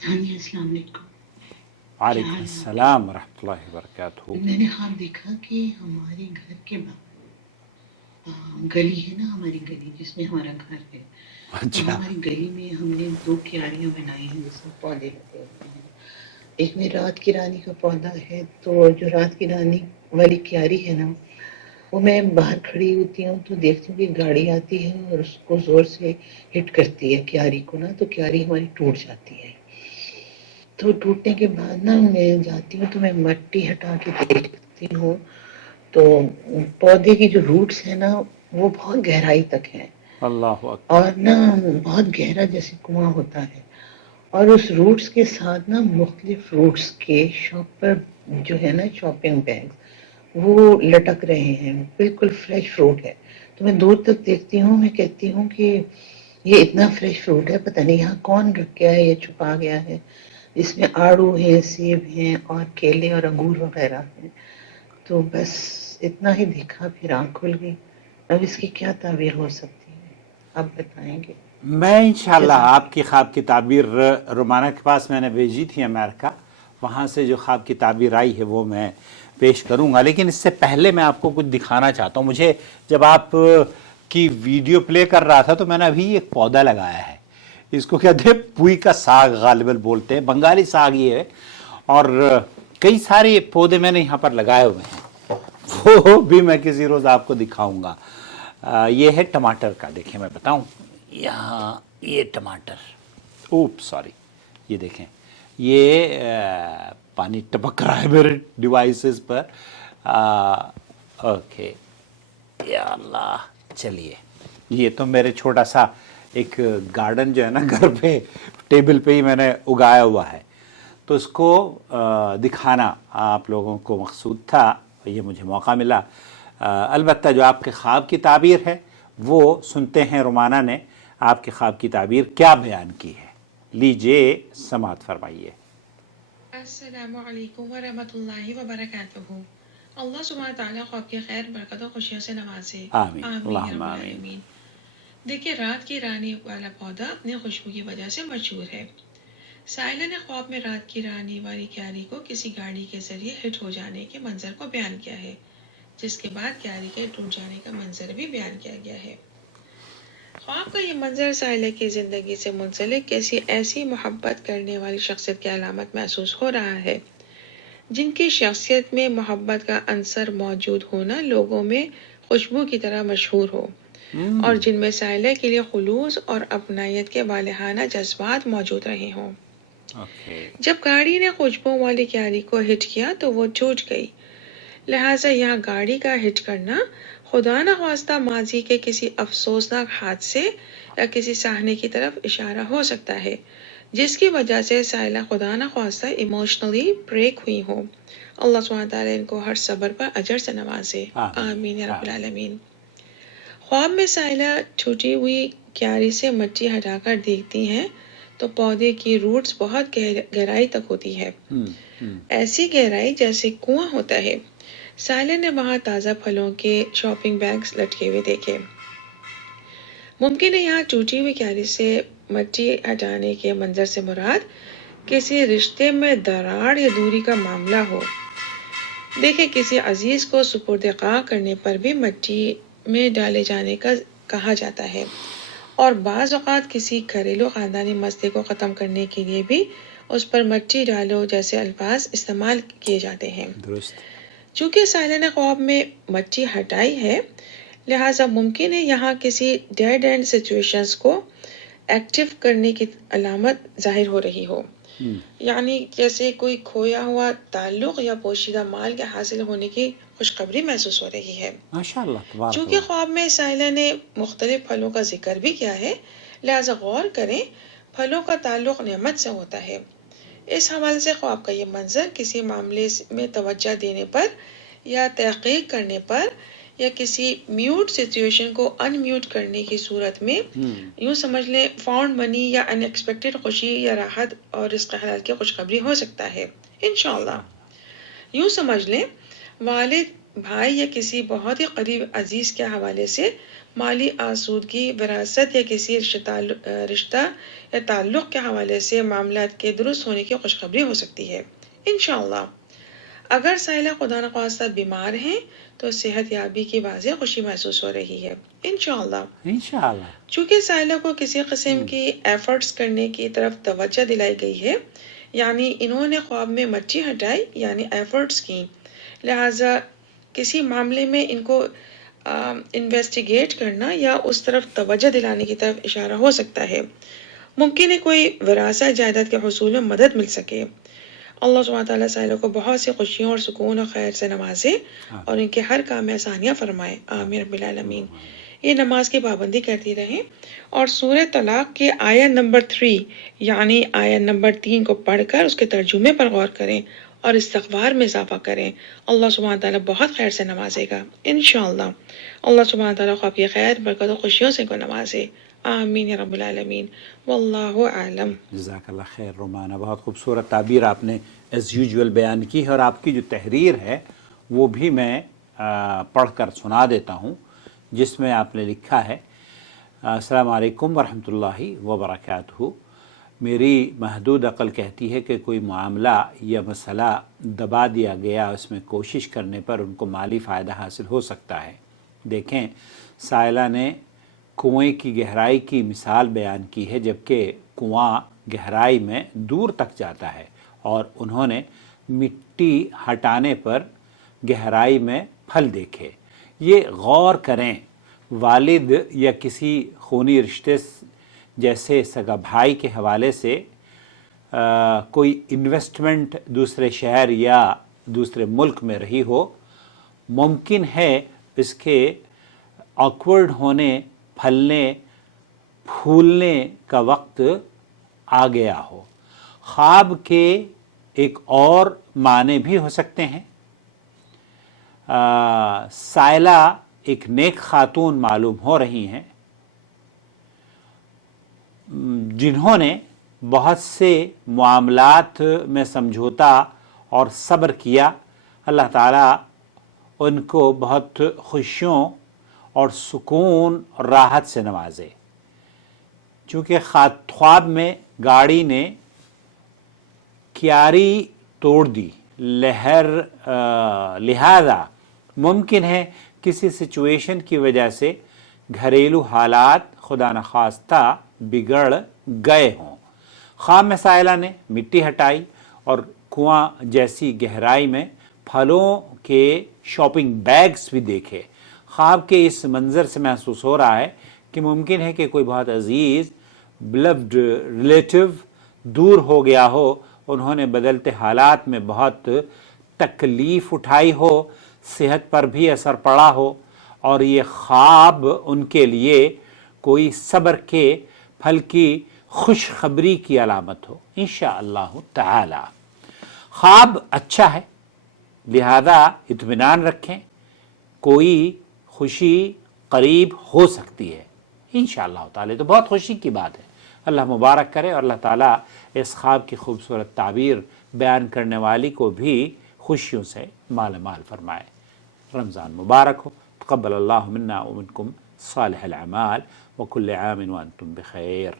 ہاں جی، السلام علیکم، کیا وعلیکم حال ہے آپ السلام ورحمۃ اللہ وبرکاتہ. کے؟ میں نے خواب دیکھا کہ ہمارے گھر کے گلی ہے نا، ہماری گلی جس میں ہمارا گھر ہے، تو اچھا. ہماری گلی میں ہم نے 2 کیاریاں بنائی ہیں جس میں پودے لگے ہوئے ہیں۔ ایک میں رات کی رانی کا پودا ہے، تو جو رات کی رانی والی کیاری ہے نا، وہ میں باہر کھڑی ہوتی ہوں تو دیکھتی ہوں کہ گاڑی آتی ہے اور اس کو زور سے ہٹ کرتی ہے کیاری کو نا، تو کیاری ہماری ٹوٹ جاتی ہے۔ تو ٹوٹنے کے بعد نا میں جاتی ہوں تو میں مٹی ہٹا کے دیکھتی ہوں، تو پودے کی جو روٹس ہیں نا وہ بہت گہرائی تک ہیں، اللہ اکبر. اور نا بہت گہرا جیسے کنواں ہوتا ہے، اور اس روٹس کے ساتھ نا مختلف فروٹس کے شاپ پر جو ہے نا شاپنگ بیگ وہ لٹک رہے ہیں، بالکل فریش فروٹ ہے۔ تو میں دور تک دیکھتی ہوں، میں کہتی ہوں کہ یہ اتنا فریش فروٹ ہے، پتہ نہیں یہاں کون رکھ گیا ہے یا چھپا گیا ہے۔ اس میں آڑو ہیں، سیب ہیں اور کیلے اور انگور وغیرہ ہیں۔ تو بس اتنا ہی دیکھا، پھر آنکھ کھل گئی۔ اب اس کی کیا تعبیر ہو سکتی ہے، آپ بتائیں گے؟ میں انشاءاللہ جزاک آپ کی خواب کی تعبیر رومانہ کے پاس میں نے بھیجی تھی امریکہ، وہاں سے جو خواب کی تعبیر آئی ہے وہ میں پیش کروں گا، لیکن اس سے پہلے میں آپ کو کچھ دکھانا چاہتا ہوں. مجھے جب آپ کی ویڈیو پلے کر رہا تھا تو میں نے ابھی ایک پودا لگایا ہے، اس کو کہتے ہیں پوئی کا ساگ، غالباً بولتے ہیں، بنگالی ساگ یہ ہے. اور کئی سارے پودے میں نے یہاں پر لگائے ہوئے ہیں، وہ بھی میں کسی روز آپ کو دکھاؤں گا. یہ ہے ٹماٹر کا، دیکھیں میں بتاؤں، یہاں یہ ٹماٹر، اوپ سوری، یہ دیکھیں، یہ پانی ٹپک رہا ہے میرے ڈیوائسز پر. اوکے، یا اللہ. چلیے، یہ تو میرے چھوٹا سا ایک گارڈن جو ہے نا گھر پہ ٹیبل پہ ہی میں نے اگایا ہوا ہے، تو اس کو دکھانا آپ لوگوں کو مقصود تھا، یہ مجھے موقع ملا. البتہ جو آپ کے خواب کی تعبیر ہے وہ سنتے ہیں رومانہ نے آپ کے خواب کی تعبیر کیا بیان کی ہے. لیجئے سماعت فرمائیے. السلام علیکم ورحمۃ اللہ وبرکاتہ۔ اللہ سبحانہ تعالیٰ خواب کے خیر برکت و خوشیوں سے نوازے، آمین، آمین یا اللہم رب آمین. العالمین۔ دیکھیے، رات کی رانی والا پودا اپنی خوشبو کی وجہ سے مشہور ہے۔ سائلہ نے خواب میں رات کی رانی والی کیاری کو کسی گاڑی کے ذریعے ہٹ ہو جانے کے منظر کو بیان کیا ہے، جس کے بعد کیاری کے ٹوٹ جانے کا منظر بھی بیان کیا گیا ہے۔ خواب کا یہ منظر سائلہ کی زندگی سے منسلک کسی ایسی محبت کرنے والی شخصیت کی علامت محسوس ہو رہا ہے جن کی شخصیت میں محبت کا عنصر موجود ہونا لوگوں میں خوشبو کی طرح مشہور ہو، اور جن میں سائلہ کے لیے خلوص اور اپنائیت کے والہانہ جذبات موجود رہے ہوں۔ اوکے. جب گاڑی نے خوشبو والی کیاری کو ہٹ کیا تو وہ ٹوٹ گئی، لہٰذا یہاں گاڑی کا ہٹ کرنا خدا نخواستہ ماضی کے کسی افسوسناک حادثے یا کسی سہنے کی طرف اشارہ ہو سکتا ہے جس کی وجہ سے سائلہ خدا نخواستہ ایموشنلی بریک ہوئی ہو۔ اللہ سبحانہ تعالیٰ ان کو ہر صبر پر اجر سے نوازے، آمین، آمین یا رب آمین. العالمین۔ خواب میں سائلہ ٹوٹی ہوئی کیاری سے مٹی ہٹا کر دیکھتی ہیں تو پودے کی روٹس بہت گہرائی تک ہوتی ہے، ایسی گہرائی جیسے کنواں ہوتا ہے۔ سائلہ نے وہاں تازہ پھلوں کے شاپنگ بیگز لٹکے ہوئے دیکھے۔ ممکن ہے یہاں ٹوٹی ہوئی کیاری سے مٹی ہٹانے کے منظر سے مراد کسی رشتے میں دراڑ یا دوری کا معاملہ ہو۔ دیکھیں، کسی عزیز کو سپرد خاک کرنے پر بھی مٹی میں ڈالے جانے کا کہا جاتا ہے، اور بعض اوقات کسی گھریلو خاندانی مسئلے کو ختم کرنے کے لیے بھی اس پر مٹی ڈالو جیسے الفاظ استعمال کیے جاتے ہیں۔ درست. چونکہ سائلہ نے خواب میں مٹی ہٹائی ہے، لہٰذا ممکن ہے یہاں کسی ڈیڈ اینڈ سچویشنز کو ایکٹیو کرنے کی علامت ظاہر ہو رہی ہو، یعنی جیسے کوئی کھویا ہوا تعلق یا پوشیدہ مال کے حاصل ہونے کی خوشخبری محسوس ہو رہی ہے۔ ماشاء اللہ، تبارک چونکہ اللہ. خواب میں سائلہ نے مختلف پھلوں کا ذکر بھی کیا ہے، لہٰذا غور کریں، پھلوں کا تعلق نعمت سے ہوتا ہے۔ اس حوالے سے خواب کا یہ منظر کسی معاملے میں توجہ دینے پر یا تحقیق کرنے پر یا کسی میوٹ سچویشن کو ان میوٹ کرنے کی صورت میں، یوں سمجھ لیں فاؤنڈ منی یا ان ایکسپیکٹڈ خوشی یا راحت اور رزق حلال کی خوشخبری ہو سکتا ہے انشاءاللہ۔ یوں سمجھ لیں والد، بھائی یا کسی بہت ہی قریب عزیز کے حوالے سے مالی آسودگی، وراثت یا کسی رشتہ یا تعلق کے حوالے سے معاملات کے درست ہونے کی خوشخبری ہو سکتی ہے انشاءاللہ۔ اگر سائلہ خدا نخواستہ بیمار ہیں تو صحت یابی کی واضح خوشی محسوس ہو رہی ہے انشاءاللہ۔ انشاءاللہ۔ چونکہ سائلہ کو کسی قسم کی ایفرٹس کرنے کی طرف توجہ دلائی گئی ہے، یعنی انہوں نے خواب میں مچھی ہٹائی یعنی ایفرٹس کی، لہٰذا کسی معاملے میں ان کو انویسٹیگیٹ کرنا یا اس طرف توجہ دلانے کی طرف اشارہ ہو سکتا ہے۔ ممکن ہے کوئی وراثت جائیداد کے حصول میں مدد مل سکے۔ اللہ سبحانہ تعالیٰ سائلہ کو بہت سی خوشیوں اور سکون اور خیر سے نوازے اور ان کے ہر کام میں آسانیاں فرمائے، آمین رب العالمین۔ یہ نماز کی پابندی کرتی رہیں اور سورہ طلاق کے آیت نمبر 3 یعنی آیت نمبر 3 کو پڑھ کر اس کے ترجمے پر غور کریں اور استغفار میں اضافہ کریں۔ اللہ سبحانہ تعالیٰ بہت خیر سے نوازے گا انشاءاللہ۔ اللہ سبحانہ تعالیٰ کو آپ کی خیر، برکت و خوشیوں سے کو نوازے، آمین یا رب العالمین، واللہ اعلم۔ جزاک اللہ خیر رومانہ، بہت خوبصورت تعبیر آپ نے ایز یوزول بیان کی ہے، اور آپ کی جو تحریر ہے وہ بھی میں پڑھ کر سنا دیتا ہوں، جس میں آپ نے لکھا ہے: السلام علیکم ورحمۃ اللہ وبرکاتہ۔ میری محدود عقل کہتی ہے کہ کوئی معاملہ یا مسئلہ دبا دیا گیا، اس میں کوشش کرنے پر ان کو مالی فائدہ حاصل ہو سکتا ہے۔ دیکھیں، سائلہ نے کنویں کی گہرائی کی مثال بیان کی ہے، جبکہ کنواں گہرائی میں دور تک جاتا ہے، اور انہوں نے مٹی ہٹانے پر گہرائی میں پھل دیکھے۔ یہ غور کریں، والد یا کسی خونی رشتے جیسے سگا بھائی کے حوالے سے کوئی انویسٹمنٹ دوسرے شہر یا دوسرے ملک میں رہی ہو، ممکن ہے اس کے آکورڈ ہونے، پھلنے پھولنے کا وقت آ گیا ہو۔ خواب کے ایک اور معنی بھی ہو سکتے ہیں۔ سائلہ ایک نیک خاتون معلوم ہو رہی ہیں جنہوں نے بہت سے معاملات میں سمجھوتا اور صبر کیا۔ اللہ تعالیٰ ان کو بہت خوشیوں اور سکون اور راحت سے نوازے۔ چونکہ خواب میں گاڑی نے کیاری توڑ دی، لہذا ممکن ہے کسی سچویشن کی وجہ سے گھریلو حالات خدا نخواستہ بگڑ گئے ہوں۔ خواب میں سائلہ نے مٹی ہٹائی اور کنواں جیسی گہرائی میں پھلوں کے شاپنگ بیگز بھی دیکھے۔ خواب کے اس منظر سے محسوس ہو رہا ہے کہ ممکن ہے کہ کوئی بہت عزیز بلوڈ ریلیٹیو دور ہو گیا ہو، انہوں نے بدلتے حالات میں بہت تکلیف اٹھائی ہو، صحت پر بھی اثر پڑا ہو، اور یہ خواب ان کے لیے کوئی صبر کے پھل کی خوشخبری کی علامت ہو انشاءاللہ تعالی۔ خواب اچھا ہے، لہذا اطمینان رکھیں، کوئی خوشی قریب ہو سکتی ہے انشاءاللہ تعالی۔ تو بہت خوشی کی بات ہے، اللہ مبارک کرے، اور اللہ تعالیٰ اس خواب کی خوبصورت تعبیر بیان کرنے والی کو بھی خوشیوں سے مال مال فرمائے۔ رمضان مبارک ہو، تقبل اللہ منا ومنکم صالح الاعمال، وکل عام وانتم بخیر۔